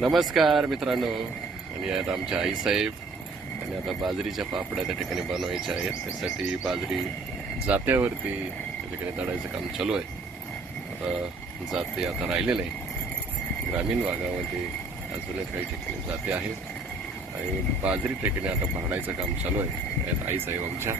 नमस्कार मित्रांनो. आणि आता आमच्या आईसाहेब आणि आता बाजरीच्या पापड्या त्या ठिकाणी बनवायच्या आहेत. त्यासाठी बाजरी जात्यावरती त्या ठिकाणी दळायचं काम चालू आहे. आता जाते आता राहिले नाही. ग्रामीण भागामध्ये अजूनही काही ठिकाणी जाते आहेत आणि बाजरी ठिकाणी आता भरडायचं काम चालू आहे. आईसाहेब आमच्या